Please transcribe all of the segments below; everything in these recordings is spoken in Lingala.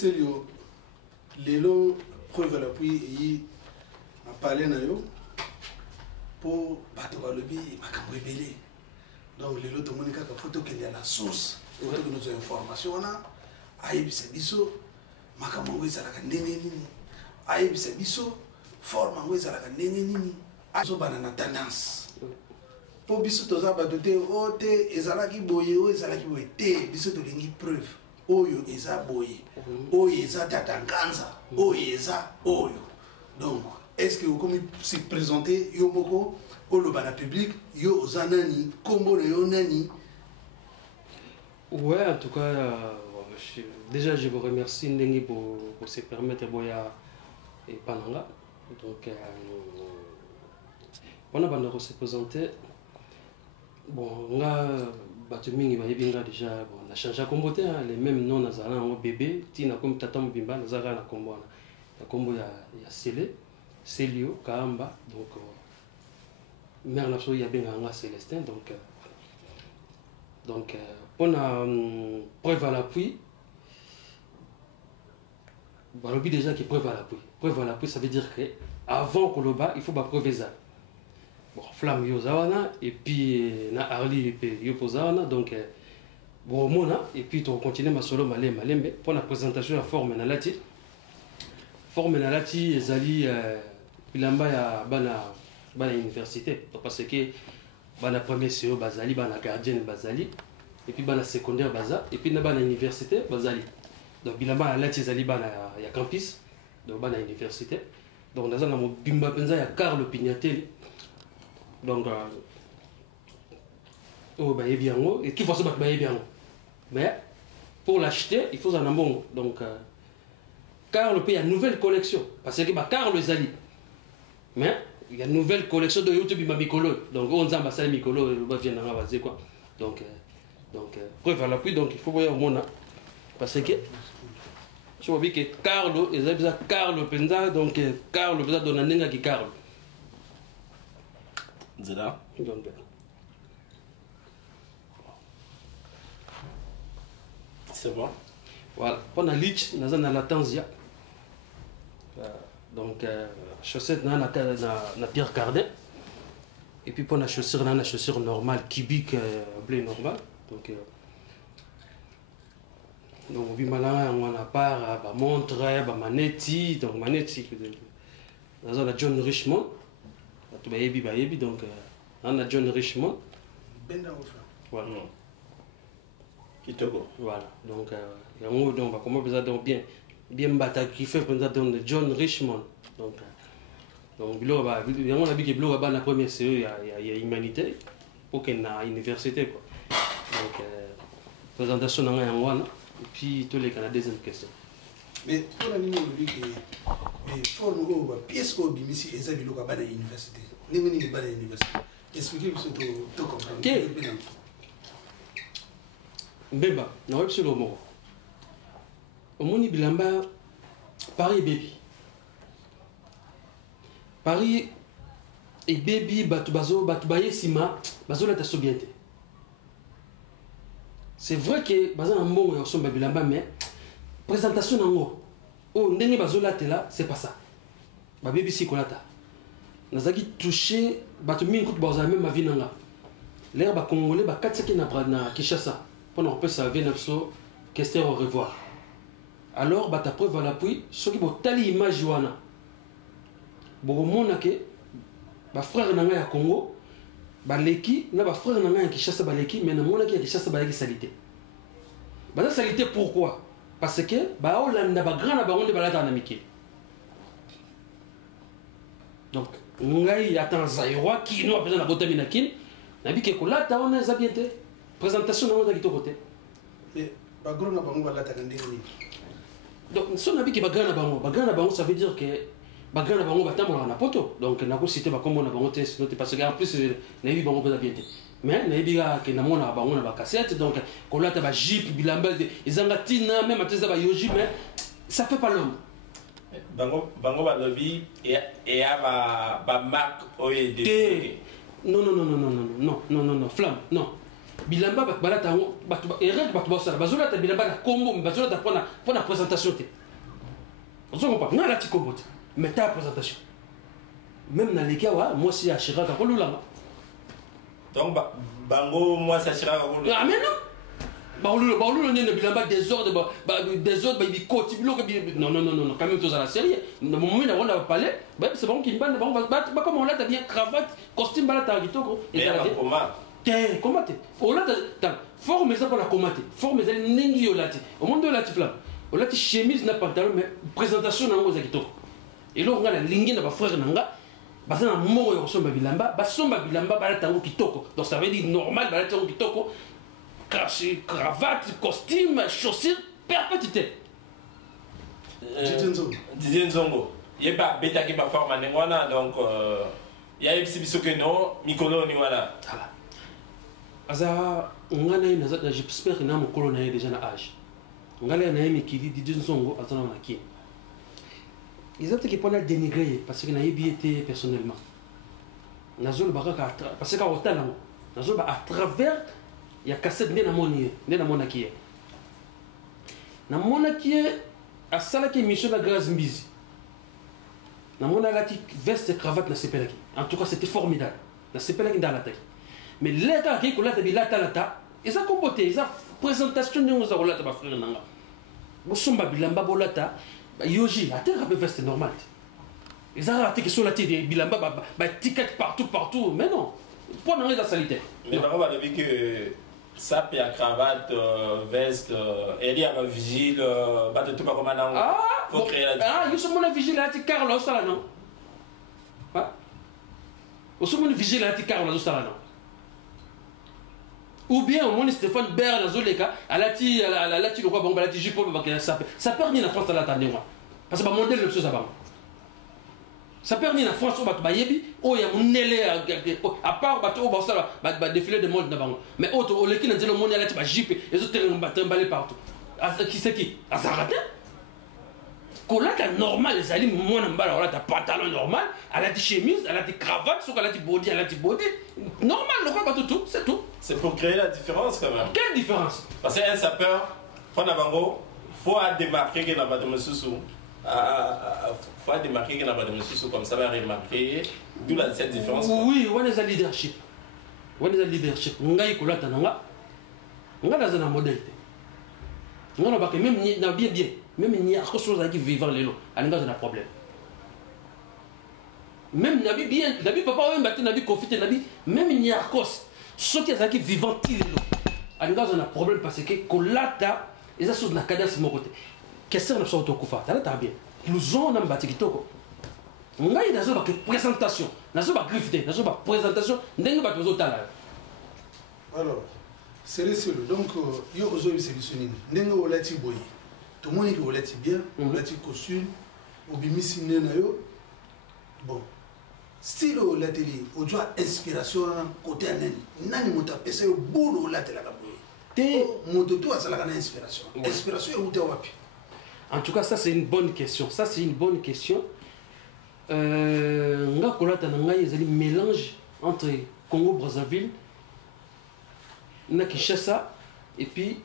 Célio, Lélo, preuve à l'appui, et a parlé na yo pour battre le bi, ma cambo belé. Donc Lélo, tout le monde a photo qu'il y a la source, photo que nous avons information là, aïe c'est biso, ma cambo est à la candénie, aïe c'est biso, forme est à la candénie, aïe banana tendance. Pour biso toza badoté, oh te, ezalaki boye, oh ezalaki boye, te, biso to lingi preuve. Oyo eza boye, oyo eza tatanganza, oyo eza oyo. Donc, est-ce que vous comme se présenter yo moko au bana public yo zanani kombo na yo nani? Ouais, en tout cas, déjà je vous remercie Ndengi pour se permettre boya et Pananga. Donc, on a besoin de se présenter. Bon, on a Batumingi Bayebinga déjà, bon, on a changé à comboter, les mêmes noms nazala en bébé, Tina comme Tata Mbimba, nazala na combo, la combo ya Célé, Célio, Kaamba, donc mère naso ya benga nga Célestin, donc on a preuve à l'appui. Balobi déjà qui preuve à l'appui. Preuve à l'appui, ça veut dire que avant qu'on le bat, il faut pas preuve ça. Bon, flamme yozawana et puis na arli et puis yopozawana donc bon mona et puis tu continues ma solo malembe pour la présentation de forme na lati ezali bilamba ya bana université parce que bana premier CEO bazali bana gardien bazali et puis bana secondaire baza et puis na bana université bazali donc bilamba lati ezali bana ya campus donc bana université donc naza na mobimba penza ya Carlo Pignatelli. Donc, oh, bah, bien, et qu'il faut se battre, bien. Mais pour l'acheter, il faut un amour. Donc, Carl il y a une nouvelle collection. Parce que Carl les alliés. Mais il y a une nouvelle collection de YouTube, Micolo. Donc, on a un Micolo, on vient d'en avoir quoi. Donc, preuve à l'appui, donc il faut voir au monde. Parce que, je vois que Carlo, ils ont besoin de Carlo Penza, donc Carlo Penza donne un nenga qui Carlo. Zera. C'est bon. Voilà. On a lich, on a la latenzia. Donc, chaussette, on a Pierre Cardin. Et puis, pour la chaussure, on a chaussure normale, cubique, blé normal. Donc, on a part, montre, manetti. Donc, manetti, on a John Richmond. Donc, on a John Richmond. Voilà. Kitoko. Voilà. Donc, on va comment bien battre qui fait John Richmond. Donc, on a vu que la première série, il y a humanité pour qu'il y ait une université. Donc, présentation dans un et puis tous les Canadiens deuxième question. Mais pour la ligne de que les formes pièces au bimisi et zabilo à bas université. N'est pas l'université. Expliquez-vous ce que tu comprends. Mbemba, na web sur le mot. Au moni bilamba Paris baby. Paris et baby batubazo batubaye sima bazo la tasobiente. C'est vrai que baza un mot et somba bilamba mais présentation nango. Oh ndenge bazo la tela, c'est pas ça. Ba baby si kolata. Nazaki touché batu mingi kutu baza même ma vie nanga. L'air ba congolais ba katsaki na Kinshasa. Pendant que ça vient d'abso, question au revoir. Alors, ta preuve à l'appui, ce qui est tali image wana. Bon, mon ake, frère nanga ya Congo, leki, na frère nanga ya Kinshasa leki, mais na mon ake ya Kinshasa leki salité. La salité pourquoi? Parce que Hollande grand baronde balata na miki. Donc, ngai attend Zaïrois qui nous a besoin de la beauté minakin, na bi ke kolata on za bienté. Présentation dans notre côté. Mais bagro na bango balata kandeni. Donc si on a vu que bagana bango ça veut dire que bagana bango batambola na poto. Donc na ko citer ba comme on a bango test noté parce que en plus na bi bango bien. Mais na bi ga que na mona bango na ba cassette donc kolata ba jeep bilamba ezanga tina même ateza ba yoji mais ça fait pas l'homme. Bango ba lobby et ba marque OED. Non, flamme, non. bilamba balata yango erreur bato basala bazolata bilamba na kombo bazolata mpona présentation te ozokompa nga alati kombo te mais ta présentation même na leki awa mwasi ya shiraka kolulanga donc bango mwasi ya shiraka kolulanga ah mais non baolula nene bilamba désordre bikoti biloko non quand même tozala sérieux na moment na ronda bapale c'est bango kimbanda bango bakoma olata bien cravate costume balata kitoko ezala te koma te olata tan forme eza mpona koma te forme ezali ndenge yo olati omonde olati flamme olati chemise na pantalon mais présentation na yango eza kitoko eloko nga nalingi na bafrère na nga baza na mbongo ya kosomba bilamba basomba bilamba balata yango kitoko donc ça veut dire normal balata yango kitoko cravate, costume, chaussures, perpétuité. Didier Nzongo. Il n'y a pas bêta qui va faire donc il y a une petite que non, Mikolo ni voilà. Aza, j'espère que mon colon est déjà à âge. On a un qui dit Didier Nzongo, attends, on a qui. Ils ont été dénigrés parce qu'il n'a été personnellement. Parce qu'à Ottawa, à travers. Il y a cassette de na monaki à sala qui mission la grâce mbizi na mona lati veste cravate na sepelaki en tout cas c'était formidable na sepelaki dans l'attaque mais l'état qui ko lata bilata lata eza compoté eza présentation de nous a ba frère nanga bo somba bilamba bolata yoji ate rabe veste normal eza raté que sur la tête bilamba ba ticket partout mais non pour dans les sanitaires mais par contre depuis que ça puis à cravate veste et il y a ma vigile pas de tout pas comme un faut créer la ils sont mon vigile à Carlos ça non ah ils sont mon vigile à Carlos ça non ou bien au moins Stéphane Bern la zoleka à la le quoi bon la ti jupe ça perd ni la France à l'attendre moi parce que ba modèle le chose ça va ça perd ni la France au bato bayebi o ya munele à part bato au basala ba défilé de mode na bango mais autre o leki na nzelo moni alati ba jipe les autres emballer partout qui c'est qui azarate kolata normal les ali mona mbala wala ta pantalon normal alati chemise alati cravate so alati body normal le quoi bato tout c'est tout c'est pour créer la différence quand même quelle différence parce que un sapeur prendre bango faut démarquer que na bato mususu faut démarquer qu'il n'y a pas de monsieur comme ça va remarquer d'où cette différence oui on est à leadership ngai kolata nanga dans un modèle on a même na bien même ni a chose qui vivant lelo alinga un problème même nabi bien nabi papa même baté nabi confité nabi même ni a cause ce qui est qui vivant lelo alinga un problème parce que kolata eza chose na cadence mon côté qu'est-ce que nous sommes autokufa talata bien nous on a bâti kitoko ngai nazo ba présentation nazo ba grifté nazo ba présentation ndenge ba tozo tala alors c'est le donc yo ozo bi sélectionner ndenge olati boy tout monde qui olati bien olati costume obimisi nena yo bon style olateli ojo inspiration côté nani mota pesa yo bolo olatela ka boy te moto to asala kana inspiration yo uta wapi. En tout cas, ça c'est une bonne question. Nga kolata nanga ezali mélange entre Congo Brazzaville, na Kinshasa et puis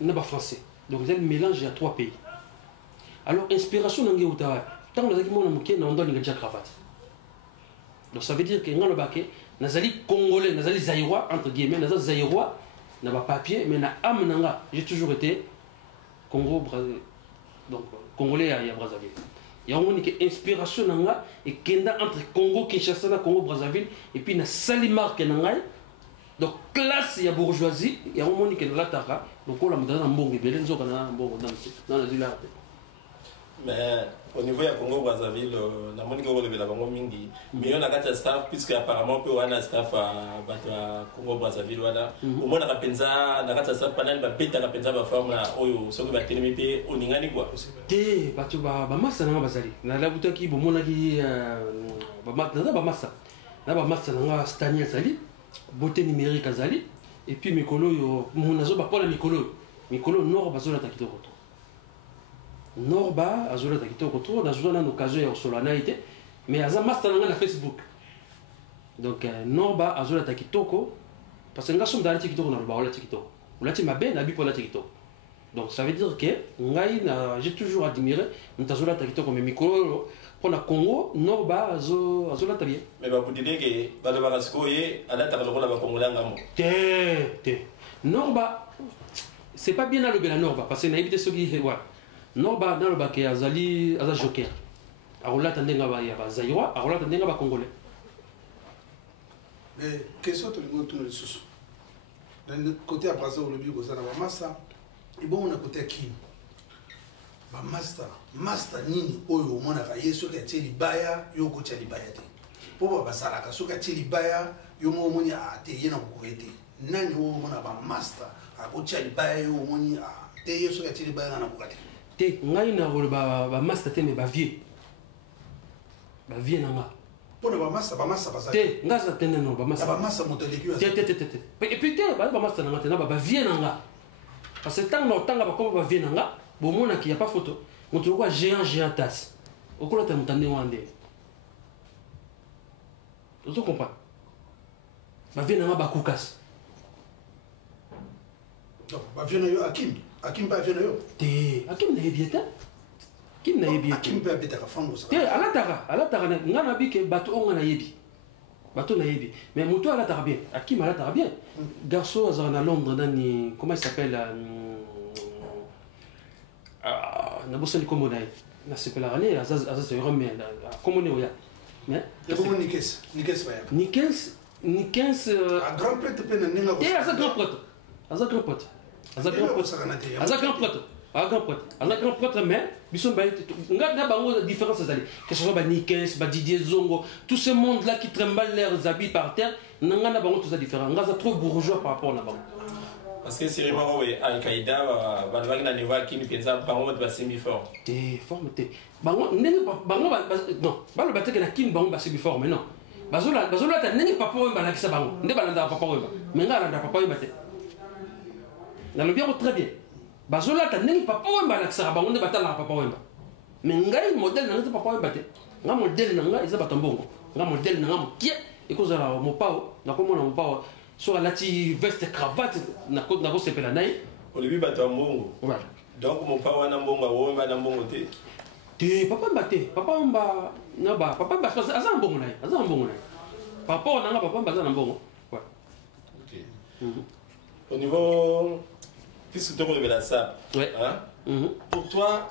na ba français. Donc c'est un mélange à 3 pays. Alors inspiration nanga utawa. Tant que mona muke na ndo linga cravate. Donc ça veut dire que nga lobake nazali congolais, nazali zaïrois entre guillemets, nazali zaïrois na ba papier mais na âme nanga, j'ai toujours été Congo Brazzaville. Donc congolais à Brazzaville. Il y a une inspiration nanga et kenda entre Congo Kinshasa na Congo Brazzaville et puis na Salimar kenangai. Donc classe ya bourgeoisie, il y a une qui la tara donc on la dans un bon belé nzoka na bon dans la ville. Mais au niveau de Congo Brazzaville, na moni ko le bango mingi mais on a kata staff puisque apparemment peu wana staff à Congo Brazzaville wana au moins na penza na kata staff panani ba peta ka penza ba forme na oyo soki ba tenemi pe oningani quoi te batu ba massa na bazali na la butaki bo monaki ba massa na stania zali beauté numérique azali et puis mikolo yo monazo ba pola mikolo nord bazola takitoko Norba azola takitoko to na zona na occasion ya solana ite mais aza master na Facebook donc Norba azola takitoko parce que nga somme dans TikTok on a le barola TikTok on l'a dit ma ben abi pour la TikTok donc ça veut dire que ngai na j'ai toujours admiré ntazola TikTok comme micro pour la Congo norba azola bien mais ba budide que ba de barasko ye ala ta lokola ba Congolais ngamo te norba c'est pas bien à le bela norba parce que na évité ce qui ouais norba dans le baké azali aza joker arola tandenga ba ya ba zaïwa arola tandenga ba Congolais. Mais question de le sous. Dans le côté à Brazza, le bio, ça va massa. Et bon, on a côté qui ba master nini oyo mona ka yeso ka teli baya yo ko teli baya te. Po ba sala ka so ka teli baya yo mo moni a te yena ko rete. Nani o mona ba master a ko teli baya yo moni a te yeso ka teli baya na ko kate. Te ngai na ro ba master te me ba vie. Ba vie na nga. Ba massa ba te ngaza tene no ba massa ba massa moteleki te et puis te ba massa na tena ba vie na nga parce que tant ba ko ba vie na nga bo mona ki y a pas photo moto ko géant tasse okola ta mutande wande tu comprends ba vie na nga ba kukas donc ba vie na yo akim ba vie na yo te akim na yebieta Kim na yebi Kim peut habiter à Fango ça. Ala tara nga na bi ke bato on na yebi. Bato na yebi. Mais moto ala tara bien. Akim ala tara bien. Garçon à Londres dans comment il s'appelle na bosali comme na na s'appelle aller à c'est vraiment comment on est mais comment Nikes va Nikes a grand prêtre peine ninga ko. Eh asa grand prêtre grand prêtre mais biso ba nga bango différence zali que ce soit ba Nikes ba Didier Zongo tout ce monde là qui tremble leurs habits par terre nanga na bango tout ça différent nga ça trop bourgeois par rapport na bango parce que c'est vraiment Al-Qaïda va na niveau qui ni pensa bango ba semi fort te forme te bango ndenge bango non ba le bateke na kin bango ba semi fort mais non bazola ta ndenge papa wemba na kisa bango ndé balanda papa wemba mais nga landa papa wemba te na le bien très bien bazola ta ndenge papa wemba na kisa bango ndé batala papa wemba mais ngai modèle na papa wemba te nga modèle na nga isa batambongo nga modèle na nga mokie ekozala mopao na komona mopao sur la veste cravate na ko sepela nai au début bato mbongo voilà donc mon papa wana mbongo wemba na mbongo te papa mba na ba papa mba aza mbongo nai papa on a papa mba za na mbongo ouais OK au niveau puisque tu relèves la SAP ouais hein pour toi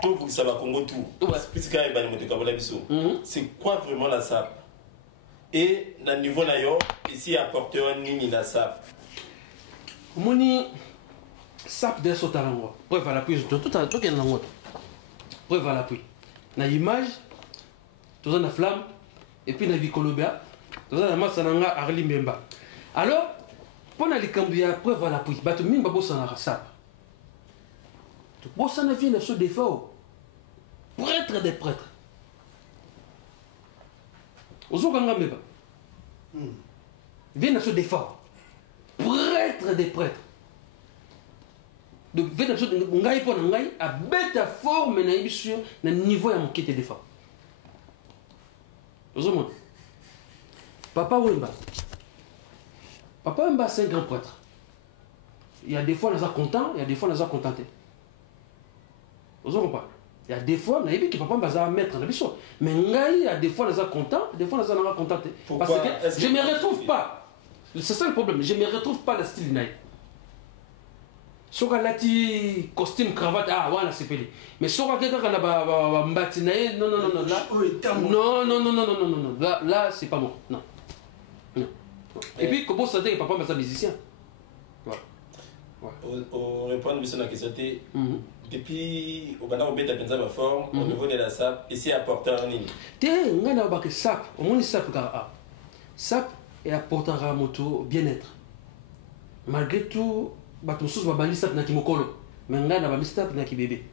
tout vous ça va Congo tout puisque il va monter comme la biso c'est quoi vraiment la SAP et na niveau na yo ici apporteur nini la SAP moni SAP de sotarango preuve à l'appui tout que na ngoto preuve à l'appui na image tout ça na flamme et puis na bikolobia tout ça na massa nanga Arli Mbemba alors pour na likambia preuve à l'appui bato mingi bossa na SAP tout bossa na vie na so défaut prêtre des prêtres ozokanga mbeba vie na so défaut prêtre des prêtres donc vie na so ngai po na ngai a beta forme na ibisu na niveau ya mokete défaut ozomona papa wemba c'est un grand prêtre il y a des fois on est content il y a des fois on est contenté ozomona il y a des fois, que papa va mettre la biso. Mais il y a des fois, on est content, des fois, on est content. Parce que je ne me retrouve pas. C'est ça le problème. Je ne me retrouve pas le style naïf. Soka lati costume cravate voilà c'est pelé. Mais soka quelqu'un qui a mbati naïf non là c'est pas moi non. Et puis comment ça dit que papa est un musicien. Voilà. On répond à la question. Depuis au Ghana, on met la forme au niveau de la SAP, ici apporteur en ligne. Tiens, on a un SAP, on a SAP car SAP et apporteur à moto bien-être. Malgré tout, bateau sous babali SAP na kimokolo, mais on a un SAP na kibébé.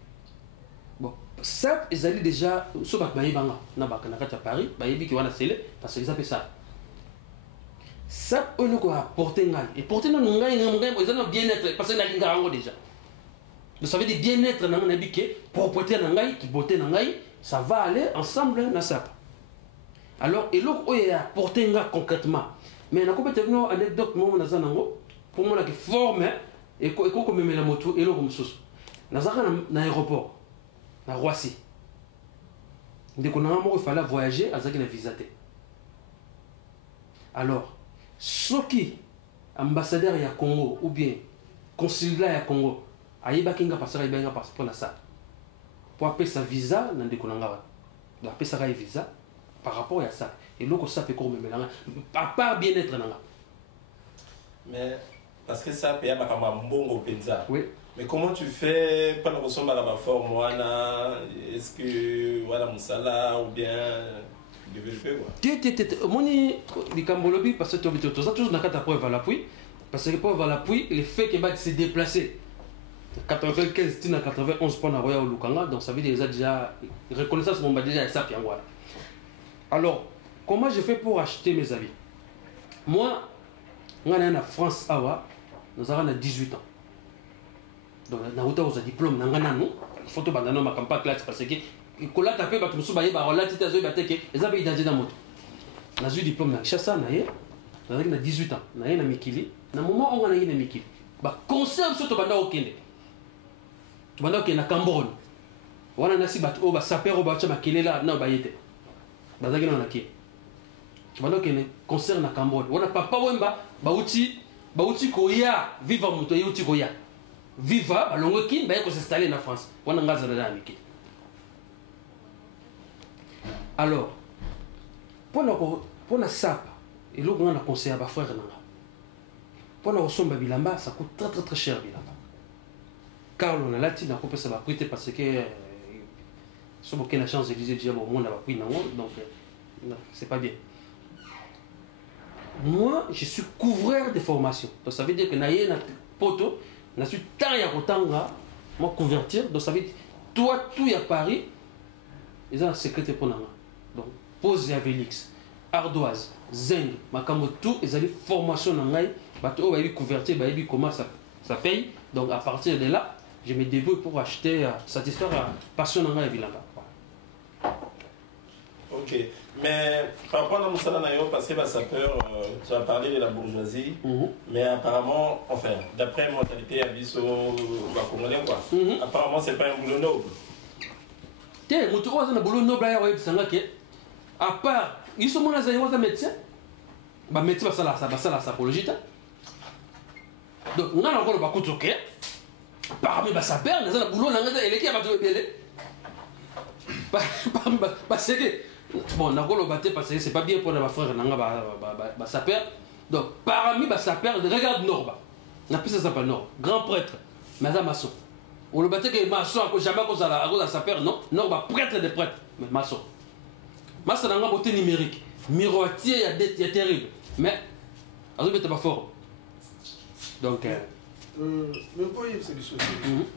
Bon, SAP ils allaient déjà sur bakbayi banga na bakana Paris, bayi qui wana scellé parce que ils appellent ça. SAP on le quoi apporter ngai et porter na ngai ils ont bien-être parce que na lingarango déjà. Donc ça veut dire bien-être dans un biquet, propreté dans ngai, qui beauté dans ngai, ça va aller ensemble dans SAP. Alors, et l'autre, il a porté concrètement. mais nakopesa tino anecdote mo naza nango pour mona ke forme et ko memela moto eloko mosusu nazaka na aéroport na Roissy ndeko nanga moko fallait voyager azaki na visa te. Alors soki ambassadeur ya Congo ou bien consulat ya Congo ayebaki nga passer ayebaki nga passeport na ça pour appeler sa visa na ndeko nanga donc appeler sa visa par rapport à ça et l'autre ça peut comme memela à part bien-être nanga. Mais parce que ça paye ma kama mbongo penza. Oui. Mais comment tu fais pendant que son la forme wana est-ce que voilà musala ou bien développer quoi. Moni likambolobi parce que tu as toujours nakata preuve à l'appui parce que preuve à l'appui le fait que va se déplacer 95 tina 91 pour na roya au Lukanga donc ça veut dire déjà reconnaissance mon déjà ça bien voilà. Alors comment je fais pour acheter mes habits? Moi on est en France awa nous avons 18 ans. Donc na auto aux diplôme nangana non il faut to bandano ma campagne classe parce que kola tapé ba tumusu ba yeba rola tita zo ba teke ezabe identité na moto na zu diplôme na chassa na ye na 18 ans na ye na mikili na moment on na ye na mikili ba concert so to banda okende to banda okende na Cambodge wana nasi ba o ba sapero ba cha makelela na ba yete bazaki na ki to banda okende concert na Cambodge wana papa wemba ba uti koya viva moto ye uti koya viva balongo kin ba ko s'installer na France wana ngaza na mikili. Alors, pour la sapa, et l'autre on a conseillé à ma frère nanga. Pour la somba bilamba, ça coûte très cher bilamba. Car on a la tine à couper ça va prêter parce que si on a la chance de dire déjà bon monde a pris non donc c'est pas bien. Moi, je suis couvreur de formation. Donc ça veut dire que naïe na poto, na suis tant ya kotanga, moi convertir, donc ça veut dire toi tout ya Paris, ils ont un secret pour nanga. Donc, pose ya Vélix, ardoise, zinc, makamo tout, ils ont des formations dans l'ail, bateau va y convertir, va y comment ça paye. Donc, à partir de là, je me débrouille pour acheter, satisfaire la passion dans l'ail bilamba. Ok, mais par rapport à Moussala Nayo, parce que ça peur, tu as parlé de la bourgeoisie, mais apparemment, enfin, d'après la mentalité à Bisso, Congolais, quoi, apparemment, c'est pas un boulot noble. Tiens, mon tour, c'est un boulot noble à part, ils sont des médecins, les médecins ça la sapologie. Donc, on a encore le bateau ok, parmi les sapeurs, on a un boulot, on a un équipe à tout belé. Parce que, bon, on a encore le bateau parce que c'est pas bien pour les frères, on a un sapeur. Donc, parmi les sapeurs, regarde Norba, on a plus ça s'appelle Nord, grand prêtre, mais un maçon. On le battait que maçon, jamais à cause de la sapeur, non, non, bah prêtre des prêtres, mais maçon. Maçon n'a pas beauté numérique, miroitier, il y a terrible, mais on ne pas fort. Donc, mais quoi il y a ces choses?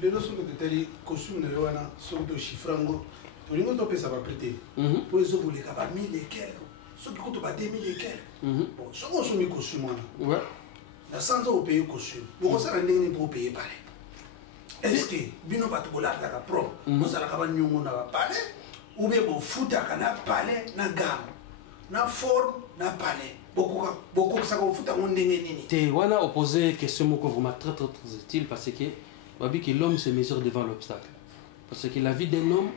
Les notions de tels costumes de Yoana sont de chiffrango. Pour les autres, ça va prêter. Pour les autres, les gars, 1000 et quelques. Ceux qui comptent 2000 et quelques. Bon, ceux qui sont mis costumes, ouais. La santé au pays costume. Pourquoi ça n'a pas payé pareil? Est-ce que bino batubola la pro nous allons avoir nyongo na palais ou bien bon foot à na palais na gamme na forme na palais beaucoup ça qu'on foot à mon nini te wana opposé question moko vraiment très utile parce que babi que l'homme se mesure devant l'obstacle parce que la vie d'un homme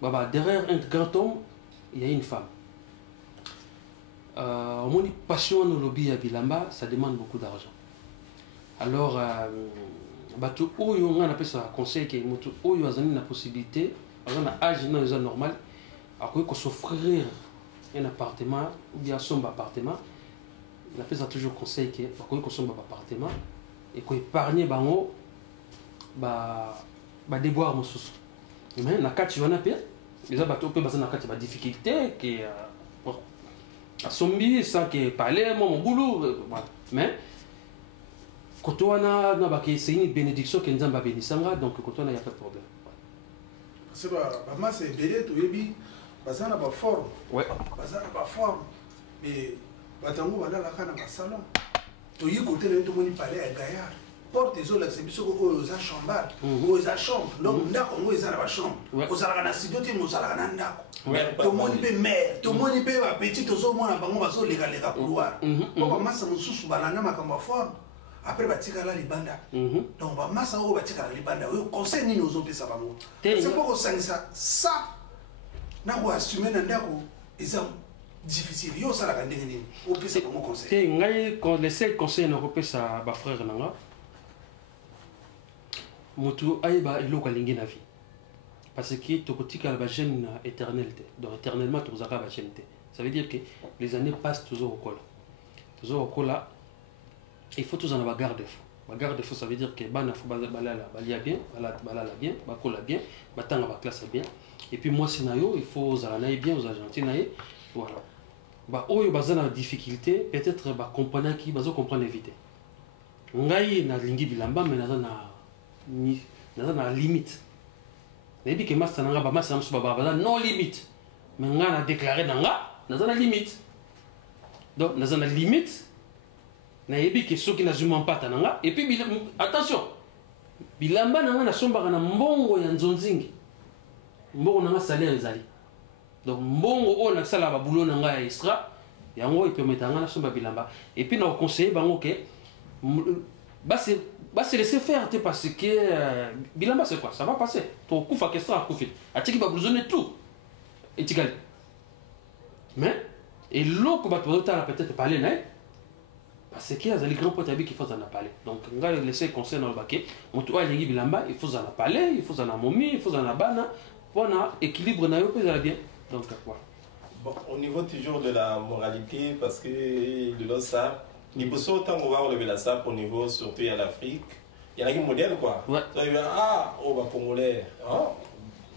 baba derrière un grand homme il y a une femme mon passion no lobby à bilamba ça demande beaucoup d'argent alors bato oyo nga na pesa conseil que moto oyo azani na possibilité azana âge non est normal akoki ko s'offrir un appartement ou bien son appartement na pesa toujours conseil que akoki ko son appartement et ko épargner bango ba déboire mosusu mais na kati wana pe les bato pe bazana kati ba difficulté que asombi sans que parler mon boulot mais quand on a c'est une bénédiction que nous avons bénissanga donc quand on a y a pas de problème. C'est pas maman c'est belé to yebi bazana ba forme. Ouais. Bazana ba forme. Mais batango bala la kana ba salon. To yi côté le to moni parler à gaillard. porte ezolakisa biso oyo eza chambal oyo eza chambre donc ndako yango eza na bachambre ozalaka na studio te ozalaka na ndako tomoni mpe mare tomoni mpe bapetit tozomona bango bazolekaleka couloir po bamasa mosusu balanda makambo ya forme après batikala libanda donc bamasa oyo batikala libanda oyo conseil nini ozopesa bango c'est po kosangisa ça na koassume na ndako eza difficile yo osalaka ndenge nini opesa bango conseil te ngai le seul conseil nakopesa bafrère na nga motu ayeba eloko alingi na vie parce que tokotikala bagene éternel te donc éternellement tozalaka bagene te ça veut dire que les années passent toujours okola il faut tous en avoir garde-fou ça veut dire que bana faut balala balia bien balala bien bakola bien batanga ba classe bien et puis moi scénario il faut zala na bien aux argentins naé voilà ba oyo bazana difficulté peut-être ba comprendre qui bazo comprendre vite ngai na lingi bilamba mais na limite nayebi ke master nanga ba master musu ba non limite mais nga na déclarer nanga na limite donc na limite nayebi ke soki nazuma mpata nanga et puis attention bilamba nanga nasombaka na mbongo ya nzonzingi mbongo nanga salaire ezali donc mbongo oyo nakisala babulo nanga ya extra yango epermeta nga nasomba bilamba et puis na conseiller bango ke se laisser faire parce que bilamba c'est quoi ça va passer to kufa kestra kufi atiki ba besoin tout etikali mais et l'autre ba totala peut-être parler nae parce que azali grand pote abi qui faut en parler donc nga laisser conseil dans le baquet moto alingi bilamba il faut en parler il faut en momi il faut en bana pour na équilibre na yo pe ça bien donc voilà. Bon, au niveau toujours de la moralité parce que de l'OSA il faut autant on va relever la SAP au niveau surtout à l'Afrique il y en a qui modèle quoi ouais. On va congolais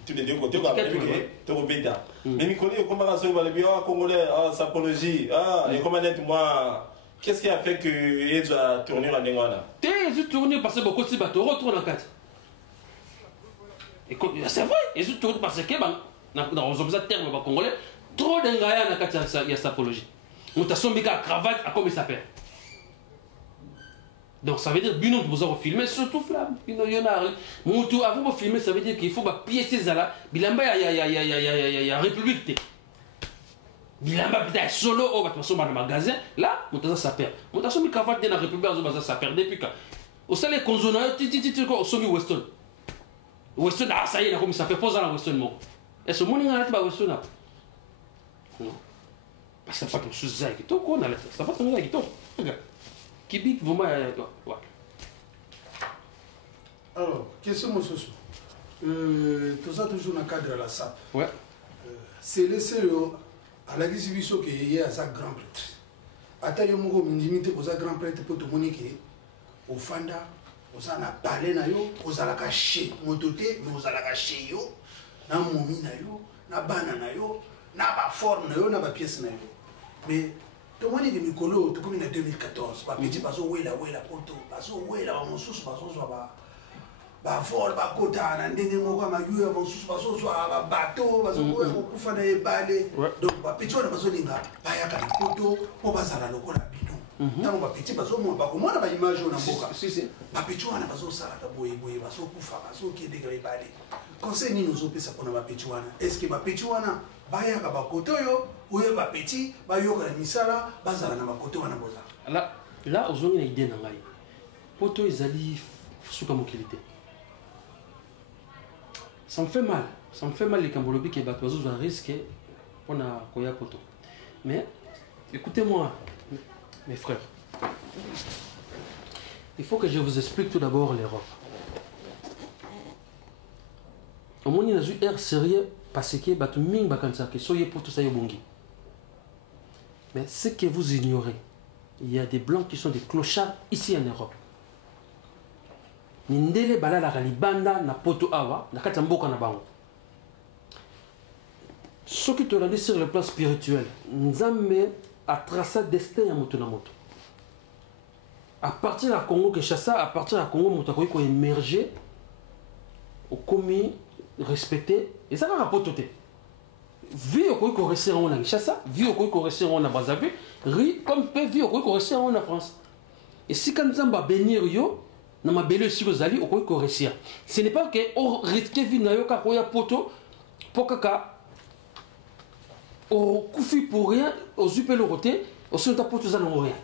tous les deux côtés quoi tu bêta mais mi connais comment ça va le bien congolais sapologie et comment être moi qu'est-ce qui a fait que ils a tourné en Ndengwana ils ont tourné parce que beaucoup de bateaux retournent en 4 et c'est vrai ils ont tourné parce que dans les termes congolais trop d'engaya na kati ya sapologie mutasombika cravate à comme il s'appelle. Donc ça veut dire bino vous avez filmé surtout flamme bino yona mutu avant de filmer ça veut dire qu'il faut ba piécer ça là bilamba ya république té bilamba peut-être solo au va passer dans le magasin là mutaza ça perd mutasombi cravate dans la république azo ça perd depuis quand au salé konzona titi ko somi weston ah ça y est comme ça fait poser la weston mo et ce morning arrête ba weston là non parce que ça pas pour chose ça qui to ko na ça pas ton qui to regarde Kibik, vous m'avez. Ouais. Alors, question mon socio. Tout ça toujours dans le cadre de la SAP. Ouais. C'est laissé à la exhibition qu'il y a un grand prêtre. Ata yo moko minimité pour un grand prêtre pour tout le monde qui au fanda, aux ana parlé na yo, aux ala caché, mototé, mais aux ala caché yo, na momi na yo, na bana na yo, na ba forme na yo, na ba pièce na yo. Mais tout le monde est Mikolo, tout comme en 2014. Petit bazo wela poto, bazo wela monsus bazo soit ba vol ba kota na ndenge moko ma yu monsus bazo soit ba bateau bazo ko kufa na ebale. Donc ba petit on bazo linga ba ya ka poto po bazala lokola bidon. Tango ba petit bazo mo ba ko mona ba image na mboka. Si ba petit on bazo sala ka boye bazo kufa bazo ki de ebale. Conseil ni nous opesa pona ba petit wana. Est-ce que ba petit wana ba ya ka ba koto yo oyo ba petit ba yo ka misala bazala na ba koto wana boza. Là ozongi na idée na ngai. Poto ezali suka mokilité. Ça me fait mal les Cambolobi qui battent oiseaux à risque on a koya poto. Mais écoutez-moi mes frères. Il faut que je vous explique tout d'abord l'Europe. Au moins il y a un air sérieux parce que batu ming bakansa que soyez pour tout ça yobongi. Mais ce que vous ignorez, il y a des blancs qui sont des clochards ici en Europe. Nindele balala kalibanda na poto awa na kati mboka na bango. Ce qui te rendait sur le plan spirituel, Nzambe a tracé destin ya moto na moto. À partir de Congo Kinshasa, à partir de Congo moto ko émerger au commis respecté et ça va rapporter. Vie au ko rester en Kinshasa, vie au ko rester en Brazzaville, ri comme peut vie au ko rester en France. Et si quand Nzamba bénir yo na mabele siko zali okoki ko réussir. Ce n'est pas que on risque vie na yo ka ko ya poto pokaka o kufi pour rien o zupe le roté o sonta poto za na rien.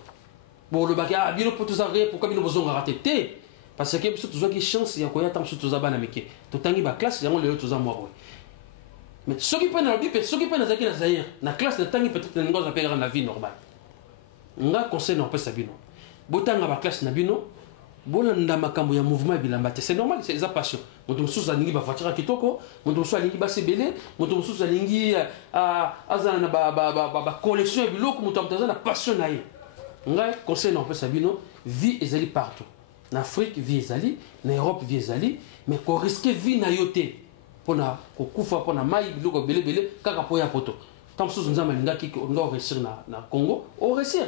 Bon le baka bino poto za rien pourquoi bino bozonga raté té parce que biso tozwa ki chance ya ko ya tam so toza bana meke. Totangi ba classe yango lelo toza moi. Mais ce qui peut na bi ce qui peut na zaki na zaïr na classe de tangi peut-être ngo za perdre na vie normale. Nga conseil na pesa bino. Botanga ba classe na bino. Bolanda makambo ya mouvement bilamba te c'est normal c'est ça passion moto mususu alingi ba voiture kitoko moto mususu alingi ba sebele moto mususu alingi azana na ba collection ya biloko moto amtaza na passion na ye ngai conseil na pesa bino vie ezali partout na Afrique vie ezali na Europe vie ezali mais ko risquer vie na yote pona ko kufa pona mai biloko belebele kaka po ya poto tant mususu nzama lingaki ndo réussir na Congo au réussir.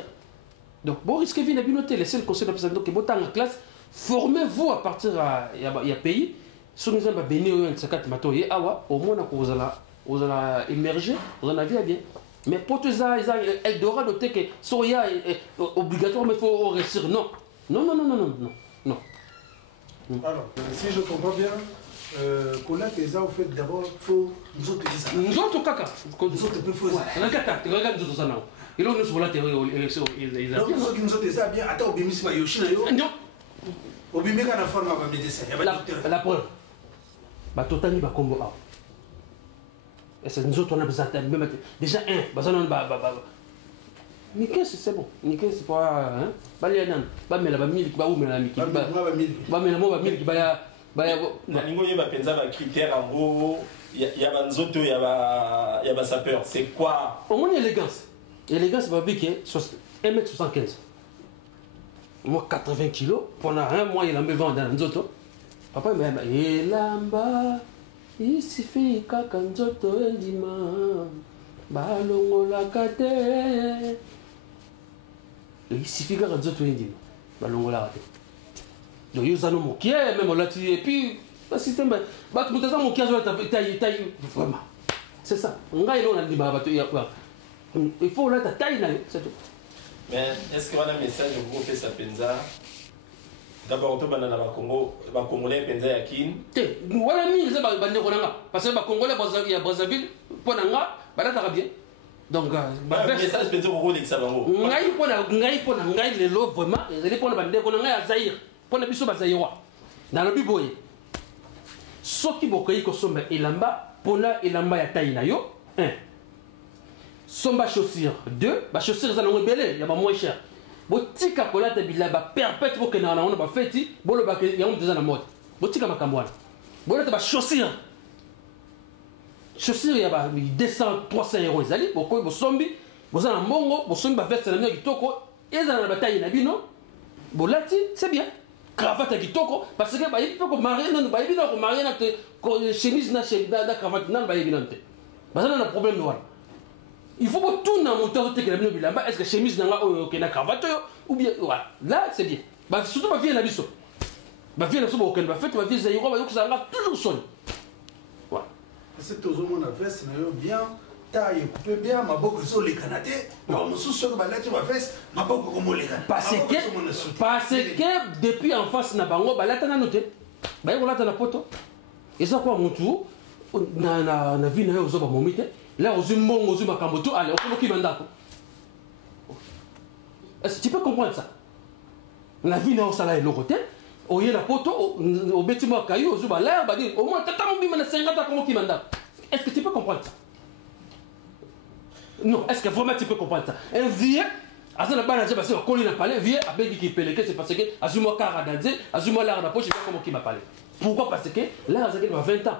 Donc, bon risque vie na binoté, les seuls conseils de personne donc bon en classe, formez-vous à partir ya pays. Si nous avons béni un sakat mato ye awa, au moins vous allez émerger, vous en avez bien. Mais pour tout ça, il devra noter que soya est obligatoire, mais il faut réussir. Non. Alors, si je comprends bien, Kola Keza, au fait d'abord, il faut nous autres ça. Nous autres kaka. Nous autres peu faux. Regarde nous autres ça. Et là, nous sommes là, élection. Donc, ceux qui nous ont dit ça, bien, attends, Obimisi va Yoshina yo. Non. Obimika na forme va médecin. La preuve. Bah, totali va combo. Et c'est nous autres, on a besoin de déjà un. Bah, ça, non, Niké, c'est bon. Niké, c'est pas. Hein? Bah, les nan. Bah, mais la mille qui va où, mais la miki. Bah, mais la mille qui va. Ningo yeba penza ba critère en gros, il y a banzoto, il y a sapeur. C'est quoi? Au moins élégance. Élégance, va bien 1m75. Moi, 80 kg. Pendant un mois, il a me vendu dans Nzoto. Papa, il lamba. Il suffit qu'à Nzoto, il dit, balongo la kate. Il suffit qu'à Nzoto, il dit, balongo la kate. Donc, il y a un homme qui est même là. Et puis, le système, vraiment. C'est ça. On a dit, il faut là ta taille là, c'est tout. Mais est-ce qu'il y a un message pour faire ça penza? D'abord, tout le monde Congo, les Congolais penza yakin. Voilà mille c'est pas bande konanga parce que les Congolais il y a Brazzaville ponanga bala ta bien. Donc message penza pour les Sabango. Ngai le lo vraiment, les pona bande konanga ya Zaïre. Pona biso ba Zaïrois. Dans le biboye. Soki bokoyi ko somba elamba pona elamba ya taille na yo 1. Somba chaussure 2, ba chaussure za nango belé, ya ba moins cher. Botika kolata bilaba perpète bo kena na ona ba feti, bolo ba ke ya déjà na mode. Botika makambo wana. Bolata ba chaussure. Chaussure ya ba 200 300 euros ezali, bokoyi bo sombi, boza na mbongo, bo sombi ba veste na nyo kitoko, eza na bataille na bino. Bolati, c'est bien. Cravate kitoko parce que ba yebi ko marier non ba yebi na ko marier na te chemise na cravate na ba yebi na te. Ba ça na problème wana. Il faut que tout le monde te que bilamba est-ce que chemise nanga o ke na cravate ou bien voilà là c'est bien bah surtout ba vie na biso ba vie na so ba ken ba fait ba vie zaïro ba yokusanga toujours son voilà c'est toujours mon veste na yo bien taille coupé bien maboko so le canate ba musu so ba lati ba veste maboko ko mo le canate parce que depuis en face na bango ba lata na note ba yo lata na poto et ça quoi mon tour na vie na yo zo ba momite. Là, aux humains, aux humains, tout, allez, on peut mandat. Est-ce que tu peux comprendre ça? La vie n'est pas là, le côté. Au lieu de la poto, au bâtiment caillou, aux humains, là, au moins, tu as 50 ans qui mandat. Est-ce que tu peux comprendre ça? Non, est-ce que vraiment tu peux comprendre ça? Un vieux, à ce moment-là, parce que quand il a parlé, vieux, avec qui peut c'est parce que, à ce moment-là, à danser, à ce moment-là, à la poche, je sais pas comment il m'a parlé. Pourquoi? Parce que là, il a 20 ans.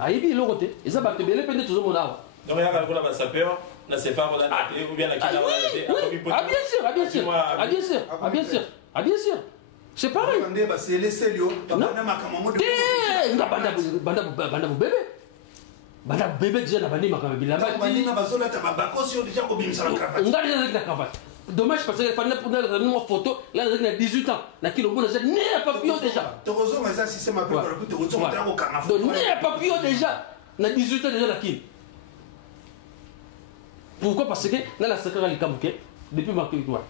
Aïbi le côté et ça va te bien peut-être tout le monde là. Donc il y a quelqu'un qui sapeur, na c'est pas voilà ou bien la qui bien sûr. C'est pareil. C'est les sérieux. Banda bébé déjà na bandi makamba bilamba. Bandi na bazola ta babako sur déjà obimisa la cravate. Ngali na cravate. Dommage parce que pendant pour la photo, là il a 18 ans. La kilo bon déjà né à papillon déjà. Torozo mais ça système appelé pour le Torozo on au carnaval. Donc né à papillon déjà. Na 18 ans déjà la kilo. Pourquoi? Parce que là la secret les Kambuké depuis marqué quoi.